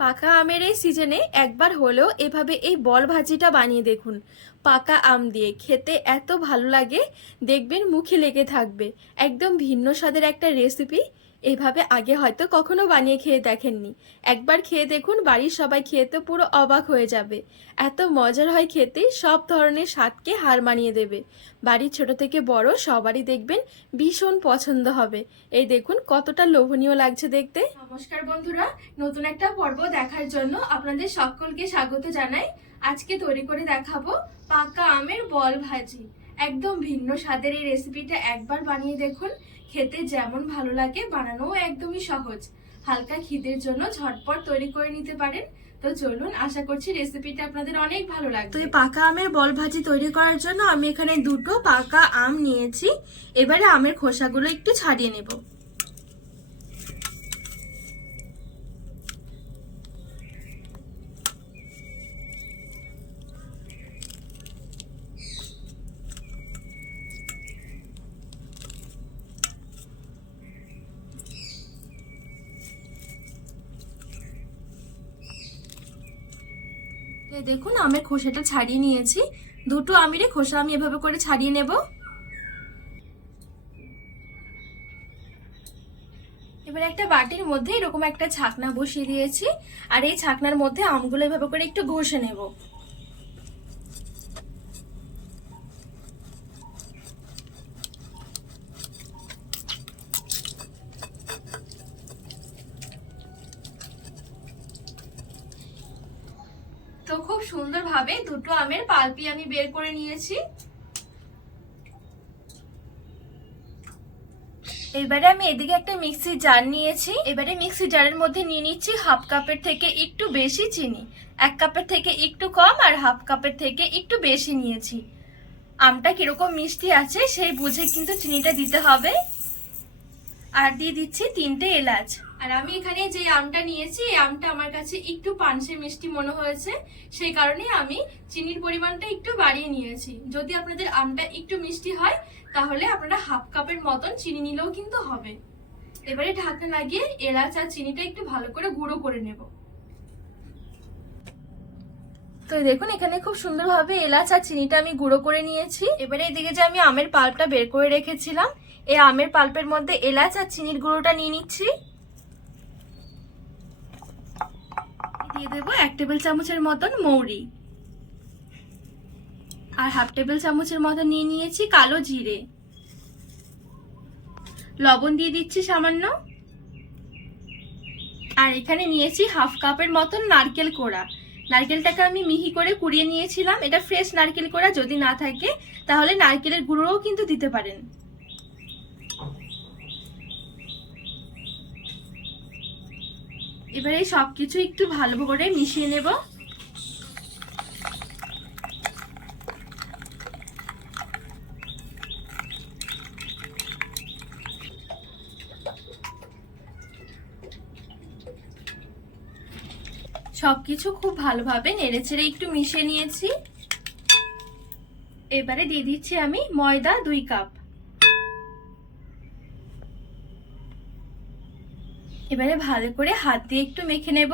পাকা আমের এই সিজনে একবার হলেও এভাবে এই বল ভাজিটা বানিয়ে দেখুন। পাকা আম দিয়ে খেতে এত ভালো লাগে, দেখবেন মুখে লেগে থাকবে। একদম ভিন্ন স্বাদের একটা রেসিপি এভাবে আগে হয়তো কখনো বানিয়ে খেয়ে দেখেননি। একবার খেয়ে দেখুন, বাড়ির সবাই খেয়ে তো পুরো অবাক হয়ে যাবে। এত মজার হয় খেতে, সব ধরনের স্বাদকে হার মানিয়ে দেবে। বাড়ির ছোট থেকে বড় সবারই দেখবেন ভীষণ পছন্দ হবে। এই দেখুন, কতটা লোভনীয় লাগছে দেখতে। নমস্কার বন্ধুরা, নতুন একটা পর্ব দেখার জন্য আপনাদের সকলকে স্বাগত জানাই। আজকে তৈরি করে দেখাবো পাকা আমের বল ভাজি। একদম ভিন্ন স্বাদের এই রেসিপিটা একবার বানিয়ে দেখুন। খেতে যেমন ভালো লাগে বানানোও একদমই সহজ। হালকা খিদের জন্য ঝটপট তৈরি করে নিতে পারেন। তো চলুন আশা করছি রেসিপিটা আপনাদের অনেক ভালো লাগবে। তো এই পাকা আমের বল ভাজি তৈরি করার জন্য আমি এখানে দুটো পাকা আম নিয়েছি। এবারে আমের খোসাগুলো একটু ছাড়িয়ে নেব। দেখুন, আমের খোসাটা ছাড়িয়ে নিয়েছি। দুটো আমিরে খোসা আমি এভাবে করে ছাড়িয়ে নেব। এবার একটা বাটির মধ্যে এরকম একটা ছাকনা বসিয়ে দিয়েছি। আর এই ছাকনার মধ্যে আমগুলো এভাবে করে একটু ঘষে নেব তো খুব সুন্দরভাবে দুটো আমের পাল্পি আমি বের করে নিয়েছি। এবারে আমি এদিকে একটা মিক্সি জার নিয়েছি। এবারে মিক্সি জারের মধ্যে নিয়ে নিচ্ছি হাফ কাপের থেকে একটু বেশি চিনি। এক কাপের থেকে একটু কম আর হাফ কাপের থেকে একটু বেশি নিয়েছি। আমটা কীরকম মিষ্টি আছে সেই বুঝে কিন্তু চিনিটা দিতে হবে। আর দিয়ে দিচ্ছি তিনটে এলাচ। আর আমি এখানে যে আমটা নিয়েছি, এই আমটা আমার কাছে একটু পানসে মিষ্টি মনে হয়েছে, সেই কারণে আমি চিনির পরিমাণটা একটু বাড়িয়ে নিয়েছি। যদি আপনাদের আমটা একটু মিষ্টি হয়, তাহলে আপনারা হাফ কাপের মতন চিনি নিলেও কিন্তু হবে। এবারে ঢাকনা লাগিয়ে এলাচ আর চিনিটা একটু ভালো করে গুঁড়ো করে নেব। তো দেখুন, এখানে খুব সুন্দরভাবে এলাচ আর চিনিটা আমি গুঁড়ো করে নিয়েছি। এবারে এদিকে যে আমি আমের পাল্পটা বের করে রেখেছিলাম, এই আমের পাল্পের মধ্যে এলাচ আর চিনির গুঁড়োটা নিয়ে নিচ্ছি। দিয়ে দেবো এক টেবিল চামচের মতন মৌরি। আর হাফ টেবিল চামচের মতন নিয়ে নিয়েছি কালো জিরে। লবণ দিয়ে দিচ্ছি সামান্য। আর এখানে নিয়েছি হাফ কাপের মতন নারকেল কোড়া। নারকেলটাকে আমি মিহি করে কুড়িয়ে নিয়েছিলাম। এটা ফ্রেশ নারকেল কোড়া, যদি না থাকে, তাহলে নারকেলের গুঁড়োও কিন্তু দিতে পারেন। এবারে সবকিছু একটু ভালো করে মিশিয়ে নেব। সবকিছু খুব ভালোভাবে নেড়ে নেড়েচেড়ে একটু মিশিয়ে নিয়েছি। এবারে দিয়ে দিচ্ছি আমি ময়দা দুই কাপ। এবারে ভালো করে হাত দিয়ে একটু মেখে নেব।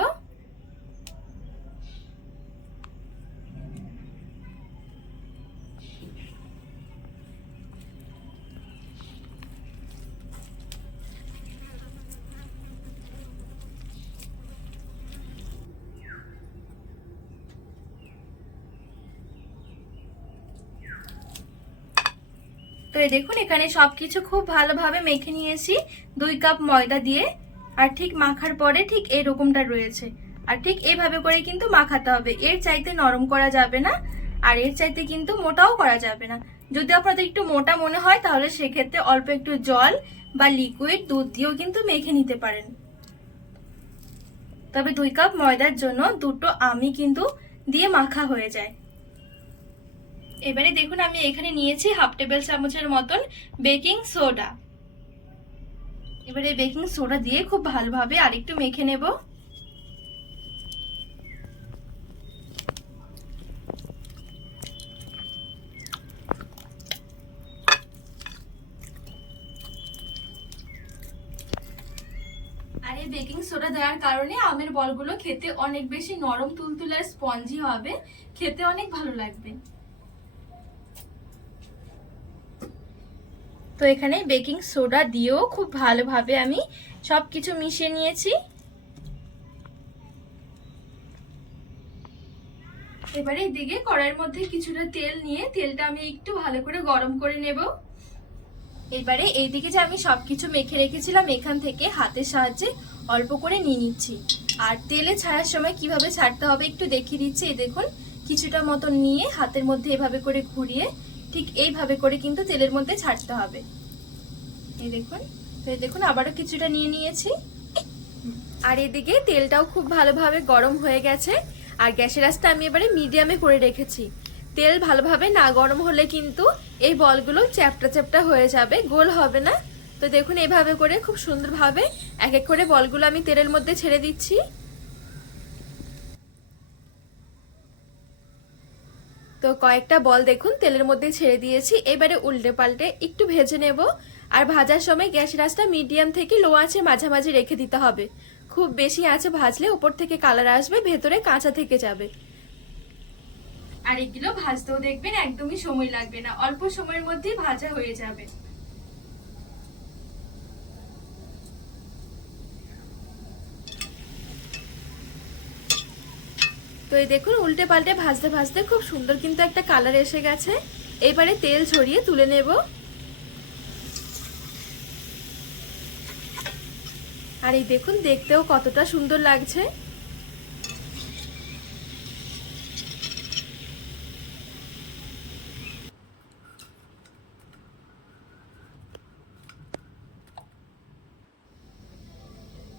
তো দেখুন, এখানে সবকিছু খুব ভালোভাবে মেখে নিয়েছি। দুই কাপ ময়দা দিয়ে। আর ঠিক মাখার পরে ঠিক এরকমটা রয়েছে। আর ঠিক এইভাবে করে কিন্তু মাখাতে হবে। এর চাইতে নরম করা যাবে না, আর এর চাইতে কিন্তু মোটাও করা যাবে না। যদি আপনাদের একটু মোটা মনে হয়, তাহলে সেক্ষেত্রে অল্প একটু জল বা লিকুইড দুধ দিয়েও কিন্তু মেখে নিতে পারেন। তবে দুই কাপ ময়দার জন্য দুটো আমি কিন্তু দিয়ে মাখা হয়ে যায়। এবারে দেখুন, আমি এখানে নিয়েছি হাফ টেবিল চামচের মতন বেকিং সোডা। এবারে বেকিং সোডা দিয়ে খুব ভালোভাবে আরেকটু মেখে নেব। বেকিং সোডা দেওয়ার কারণে আমের বলগুলো খেতে অনেক বেশি নরম, তুলতুলে আর স্পঞ্জি হবে। খেতে অনেক ভালো লাগবে। তো এখানে বেকিং সোডা দিয়েও খুব ভালোভাবে আমি সব কিছু মিশিয়ে নিয়েছি। এবারে এদিকে কড়াইয়ের মধ্যে কিছুটা তেল নিয়ে তেলটা আমি একটু ভালো করে গরম করে নেব। এবারে এইদিকে যে আমি সবকিছু মেখে রেখেছিলাম, এখান থেকে হাতের সাহায্যে অল্প করে নিয়ে নিচ্ছি। আর তেলে ছাড়ার সময় কীভাবে ছাড়তে হবে একটু দেখিয়ে দিচ্ছি, এই দেখুন, কিছুটা মতন নিয়ে হাতের মধ্যে এভাবে করে ঘুরিয়ে ঠিক এইভাবে করে কিন্তু তেলের মধ্যে ছাড়তে হবে। এই দেখুন এই দেখুন আবারও কিছুটা নিয়ে নিয়েছি। আর এদিকে তেলটাও খুব ভালোভাবে গরম হয়ে গেছে। আর গ্যাসের আঁচটা আমি এবারে মিডিয়ামে করে রেখেছি। তেল ভালোভাবে না গরম হলে কিন্তু এই বলগুলো চ্যাপটা চ্যাপটা হয়ে যাবে, গোল হবে না। তো দেখুন এইভাবে করে খুব সুন্দরভাবে এক এক করে বলগুলো আমি তেলের মধ্যে ছেড়ে দিচ্ছি। তো কয়েকটা বল দেখুন, তেলের মধ্যে ছেড়ে দিয়েছি। এবারে উল্টে পাল্টে একটু ভেজে নেব। আর ভাজার সময় গ্যাসের আঁচটা মিডিয়াম থেকে লো আঁচে মাঝামাঝি রেখে দিতে হবে। খুব বেশি আঁচে ভাজলে উপর থেকে কালার আসবে, ভেতরে কাঁচা থেকে যাবে। আর এগুলো ভাজতেও দেখবেন একদমই সময় লাগবে না। অল্প সময়ের মধ্যেই ভাজা হয়ে যাবে। তো এই দেখুন, উল্টে পাল্টে ভাজতে ভাজতে খুব সুন্দর কিন্তু একটা কালার এসে গেছে। এবারে তেল ছড়িয়ে তুলে নেব। আর এই দেখুন, দেখতেও কতটা সুন্দর লাগছে।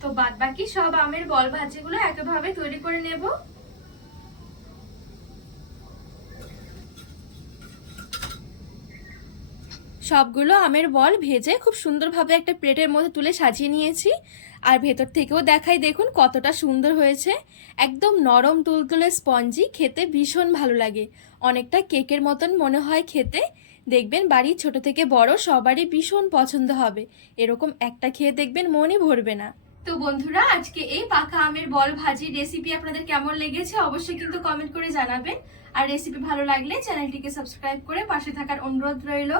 তো বাদ বাকি সব আমের বল ভাজিগুলো একইভাবে তৈরি করে নেব। সবগুলো আমের বল ভেজে খুব সুন্দরভাবে একটা প্লেটের মধ্যে তুলে সাজিয়ে নিয়েছি। আর ভেতর থেকেও দেখাই, দেখুন কতটা সুন্দর হয়েছে। একদম নরম তুলতুলে স্পঞ্জি, খেতে ভীষণ ভালো লাগে। অনেকটা কেকের মতন মনে হয় খেতে। দেখবেন বাড়ির ছোট থেকে বড় সবারই ভীষণ পছন্দ হবে। এরকম একটা খেয়ে দেখবেন মনই ভরবে না। তো বন্ধুরা, আজকে এই পাকা আমের বল ভাজি রেসিপি আপনাদের কেমন লেগেছে অবশ্যই কিন্তু কমেন্ট করে জানাবেন। আর রেসিপি ভালো লাগলে চ্যানেলটিকে সাবস্ক্রাইব করে পাশে থাকার অনুরোধ রইল।